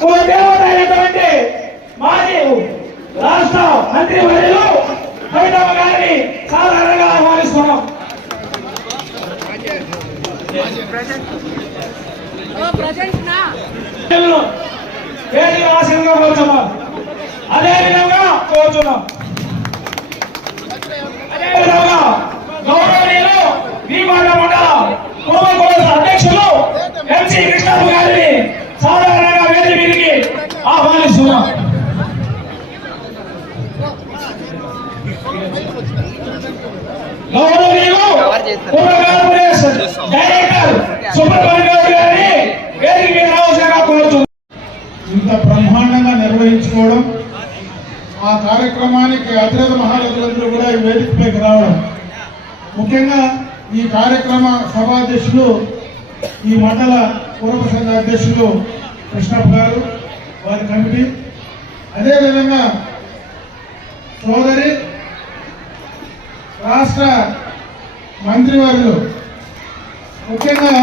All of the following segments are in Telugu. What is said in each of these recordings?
కులదేవతైనటువంటి మాజీ రాష్ట్ర మంత్రి వర్యులు వైదవ గారిని సాధారణంగా ఆహ్వానిస్తున్నాం. అదేవిధంగా కోరుతున్నాం. అదేవిధంగా గౌరవనీయులు వీమాల మండల పూర్వ అధ్యక్షులు ఎంసీ కృష్ణారావు గారిని సాధారణంగా వేది మీదకి ఆహ్వానిస్తున్నాం. గౌరవనీయులు పూర్వ కార్పొరేషన్ డైరెక్టర్ సుబ్రహ్మణ్య గౌడ్ గారిని వేదిక మీద రావాల్సిందిగా కోరుతున్నాం. ఇంత బ్రహ్మాండంగా నిర్వహించుకోవడం, ఆ కార్యక్రమానికి అతిరథ మహారథులందరూ కూడా ఈ వేదికపైకి రావడం, ముఖ్యంగా ఈ కార్యక్రమ సభాధ్యక్షులు ఈ మండల పూర్వ సంఘ అధ్యక్షులు కృష్ణప్ప గారు, వారి కమిటీ, అదేవిధంగా సోదరి రాష్ట్ర మంత్రివర్యులు, ముఖ్యంగా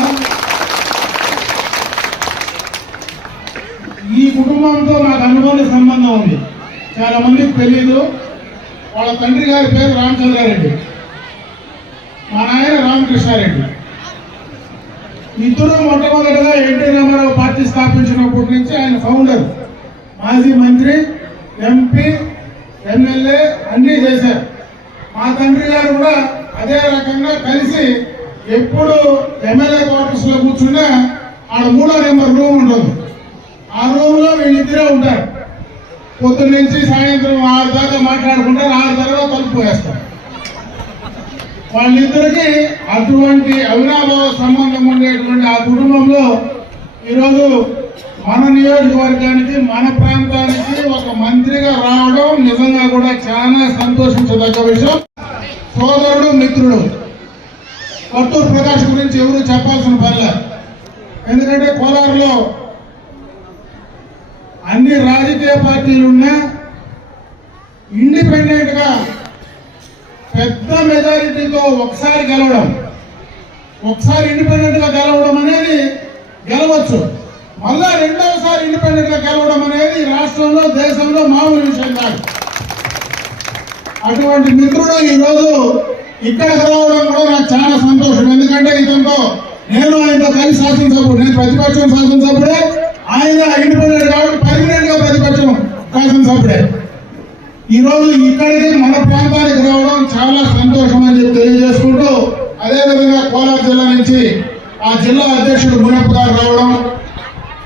ఈ కుటుంబంతో నాకు అనుభవ సంబంధం ఉంది. చాలా మందికి తెలియదు. వాళ్ళ తండ్రి గారి పేరు రామచంద్రారెడ్డి, మా నాయన రామకృష్ణారెడ్డి. ఇద్దరు మొట్టమొదటిగా ఎన్టీ రామారావు పార్టీ స్థాపించినప్పటి నుంచి ఆయన ఫౌండర్, మాజీ మంత్రి, ఎంపీ, ఎమ్మెల్యే అన్నీ చేశారు. మా తండ్రి గారు కూడా అదే రకంగా కలిసి ఎప్పుడు ఎమ్మెల్యే క్వార్టర్స్ లో కూర్చున్నా ఆడ 3వ నెంబర్ రూమ్ ఉంటుంది. ఆ రూమ్ లో వీళ్ళిద్దరే ఉంటారు. పొద్దున్న నుంచి సాయంత్రం 6 దాకా మాట్లాడుకుంటారు. 6 తర్వాత తలుపు వేస్తారు. వాళ్ళిద్దరికి అటువంటి అవినాభావ సంబంధం ఉండేటువంటి ఆ కుటుంబంలో ఈరోజు మన నియోజకవర్గానికి, మన ప్రాంతానికి ఒక మంత్రిగా రావడం నిజంగా కూడా చాలా సంతోషించదగ్గ విషయం. సోదరుడు, మిత్రుడు కొత్తూరు ప్రకాష్ గురించి ఎవరు చెప్పాల్సిన పనిలేదు. ఎందుకంటే కోలారులో అన్ని రాజకీయ పార్టీలున్నా ఇండిపెండెంట్ గా పెద్ద మెజారిటీతో ఒకసారి గెలవడం, ఒకసారి ఇండిపెండెంట్ గా గెలవడం అనేది గెలవచ్చు. మళ్ళా రెండవసారి ఇండిపెండెంట్ గా గెలవడం అనేది రాష్ట్రంలో, దేశంలో మామూలు విషయం కాదు. అటువంటి మిత్రుడు ఈరోజు ఇక్కడికి రావడం కూడా నాకు చాలా సంతోషం. ఎందుకంటే ఇతనితో నేను ఆయనతో కలిసి శాసనసభ్యుడు, నేను ప్రతిపక్షం శాసనసభ్యుడే, ఆయన ఇండిపెండెంట్ కాబట్టి పర్మనెంట్ గా ప్రతిపక్షం శాసనసభ్యుడే. ఈ రోజు ఇక్కడికి మన ప్రాంతానికి రావడం చాలా సంతోషం అని చెప్పి తెలియజేసుకుంటూ, అదేవిధంగా కోలార్ జిల్లా నుంచి ఆ జిల్లా అధ్యక్షుడు మునప్ప గారు రావడం,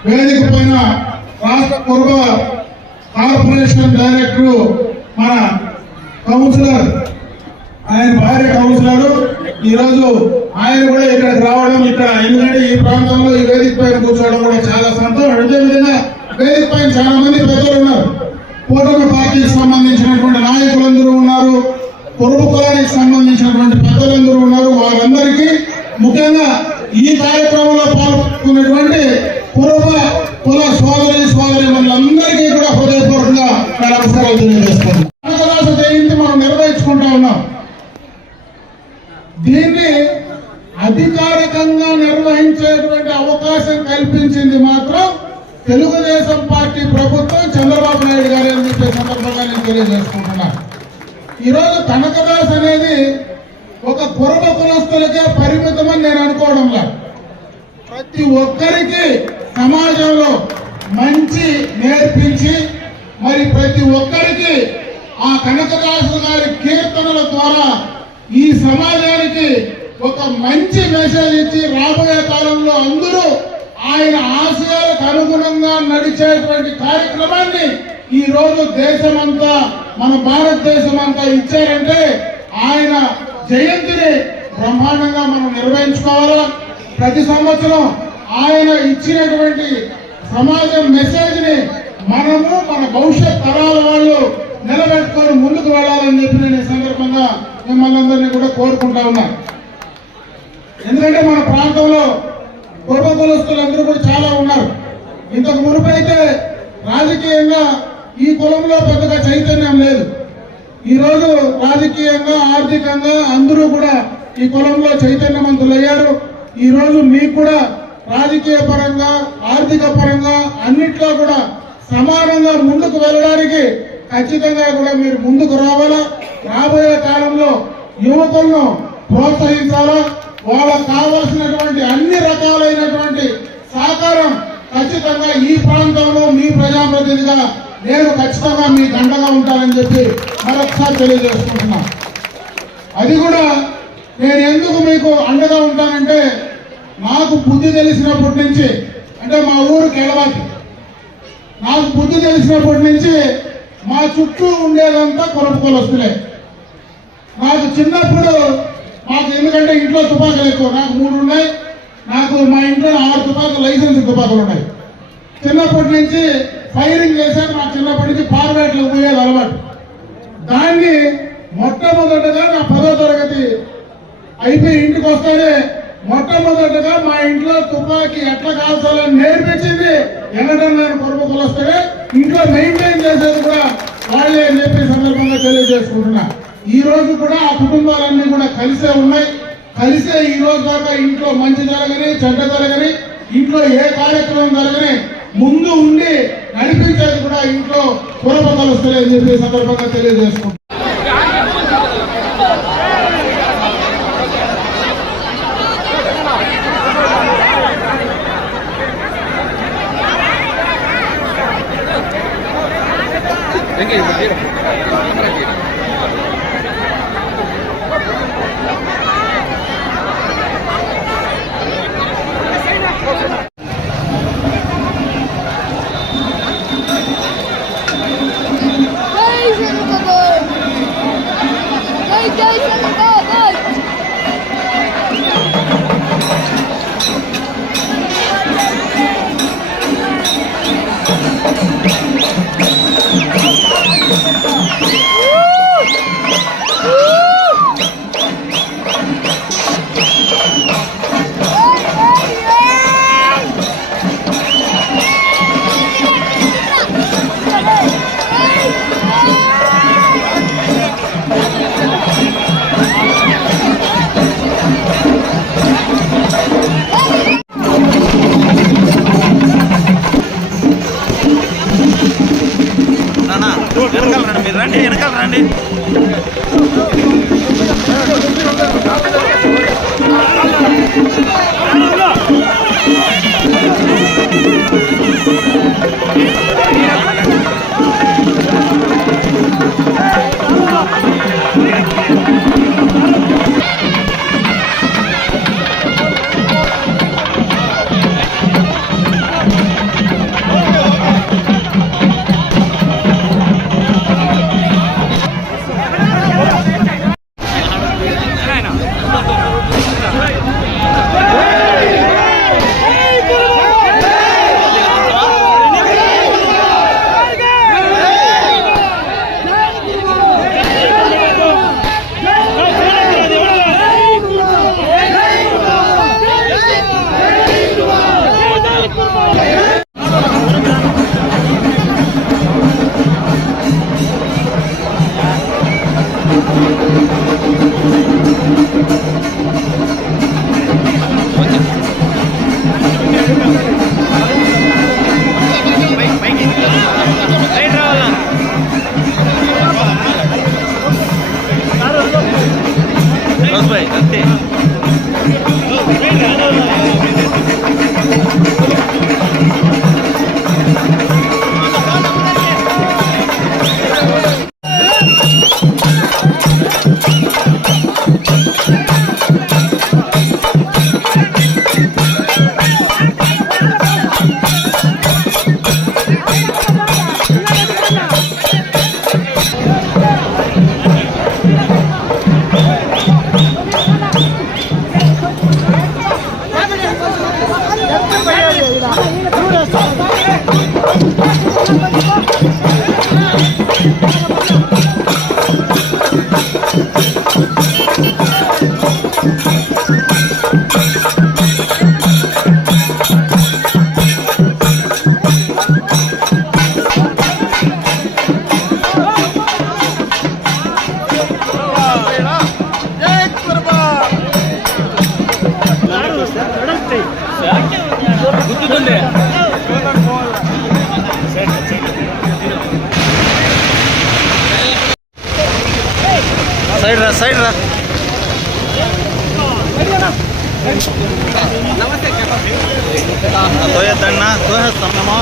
వేదిక పైన రాష్ట్ర పూర్వ కార్పొరేషన్ డైరెక్టర్ మన కౌన్సిలర్, ఆయన భార్య కౌన్సిలర్, ఈ రోజు ఆయన కూడా ఇక్కడికి రావడం, ఇక్కడ ఎందుకంటే ఈ ప్రాంతంలో ఈ వేదిక పైన కూర్చోవడం కూడా చాలా సంతోషం. అదేవిధంగా వేదిక పైన చాలా మంది పెద్దలు ఉన్నారు, కూటమి పార్టీకి సంబంధించినటువంటి నాయకులందరూ ఉన్నారు, పొరుగు కులానికి సంబంధించినటువంటి పెద్దలందరూ ఉన్నారు. వారందరికీ ముఖ్యంగా ఈ కార్యక్రమంలో పాల్గొన్నటువంటి పూర్వ కుల సోదరి మనందరికీ కూడా హృదయపూర్వకంగా నమస్కారాలు తెలియజేస్తాను. కనకదాస జయంతి మనం నిర్వహించుకుంటా ఉన్నాం. దీన్ని అధికారికంగా నిర్వహించేటువంటి అవకాశం కల్పించింది మాత్రం తెలుగుదేశం పార్టీ ప్రభుత్వం, చంద్రబాబు నాయుడు గారు అని చెప్పే సందర్భంగా నేను తెలియజేసుకుంటున్నాను. ఈరోజు కనకదాస్ అనేది ఒక కుర్మ కులస్తులకే పరిమితమని నేను అనుకోవడం లేదు. ప్రతి ఒక్కరికి సమాజంలో మంచి నేర్పించి, మరి ప్రతి ఒక్కరికి ఆ కనకదాసు గారి కీర్తనల ద్వారా ఈ సమాజానికి ఒక మంచి మెసేజ్ ఇచ్చి, రాబోయే కాలంలో అందరూ ఆయన ఆశయాలకు అనుగుణంగా నడిచేటువంటి కార్యక్రమాన్ని ఈ రోజు దేశమంతా, మన భారతదేశం అంతా ఇచ్చారంటే ఆయన జయంతిని బ్రహ్మాండంగా మనం నిర్వహించుకోవాలా. ప్రతి సంవత్సరం ఆయన ఇచ్చినటువంటి సమాజం మెసేజ్ ని మనము మన భవిష్యత్ తరాల వాళ్ళు నిలబెట్టుకొని ముందుకు వెళ్ళాలని చెప్పి నేను ఈ సందర్భంగా మిమ్మల్ని అందరినీ కూడా కోరుకుంటా ఉన్నా. ఎందుకంటే మన ప్రాంతంలో కుర్మ కులస్తులందరూ కూడా చాలా ఉన్నారు. ఇంతకు మునుపు అయితే రాజకీయంగా ఈ కులంలో పెద్దగా చైతన్యం లేదు. ఈ రోజు రాజకీయంగా, ఆర్థికంగా అందరూ కూడా ఈ కులంలో చైతన్యవంతులయ్యారు. ఈ రోజు మీకు కూడా రాజకీయ పరంగా, ఆర్థిక పరంగా అన్నిట్లో కూడా సమానంగా ముందుకు వెళ్ళడానికి ఖచ్చితంగా కూడా మీరు ముందుకు రావాలా. రాబోయే కాలంలో యువకులను ప్రోత్సహించాలా. వాళ్ళకు కావాల్సినటువంటి అన్ని రకాలైనటువంటి సహకారం ఖచ్చితంగా ఈ ప్రాంతంలో మీ ప్రజాప్రతినిధిగా నేను ఖచ్చితంగా మీకు అండగా ఉంటానని చెప్పి మరొకసారి తెలియజేసుకుంటున్నా. అది కూడా నేను ఎందుకు మీకు అండగా ఉంటానంటే, నాకు బుద్ధి తెలిసినప్పటి నుంచి, అంటే మా ఊరు కెళవాతి, నాకు బుద్ధి తెలిసినప్పటి నుంచి మా చుట్టూ ఉండేదంతా కురపు కులస్తులే. నాకు చిన్నప్పుడు మాకు ఎందుకంటే ఇంట్లో తుపాకులు ఎక్కువ, నాకు 3 ఉన్నాయి. నాకు మా ఇంట్లో 6 తుపాకులు, లైసెన్స్ తుపాకులు ఉన్నాయి. చిన్నప్పటి నుంచి ఫైరింగ్ చేశాక నాకు చిన్నప్పటి నుంచి పార్వేట్లు పోయేది అలవాటు. దాన్ని మొట్టమొదటిగా నా 10వ తరగతి అయిపోయి ఇంటికి వస్తానే మొట్టమొదటిగా మా ఇంట్లో తుపాకీ ఎట్లా కాల్చాలని నేర్పించింది ఎన్నడం నేను కుర్మ కులస్తులే. ఇంట్లో మెయింటైన్ చేసేది కూడా వాళ్ళే అని చెప్పి సందర్భంగా తెలియజేసుకుంటున్నా. ఈ రోజు కూడా ఆ కుటుంబాలన్నీ కూడా కలిసే ఉన్నాయి. కలిసే ఈ రోజు దాకా ఇంట్లో మంచి జరగని, చెడ్డ జరగని, ఇంట్లో ఏ కార్యక్రమం జరగని ముందు ఉండి నడిపించేది కూడా ఇంట్లో కుర్మ కులస్తులే అని చెప్పి సందర్భంగా తెలియజేసుకుంటున్నా. వెనకాల రండి. సైడ్ రా సైడ్ రా తోయద్దన్నా తోసేస్తామమ్మా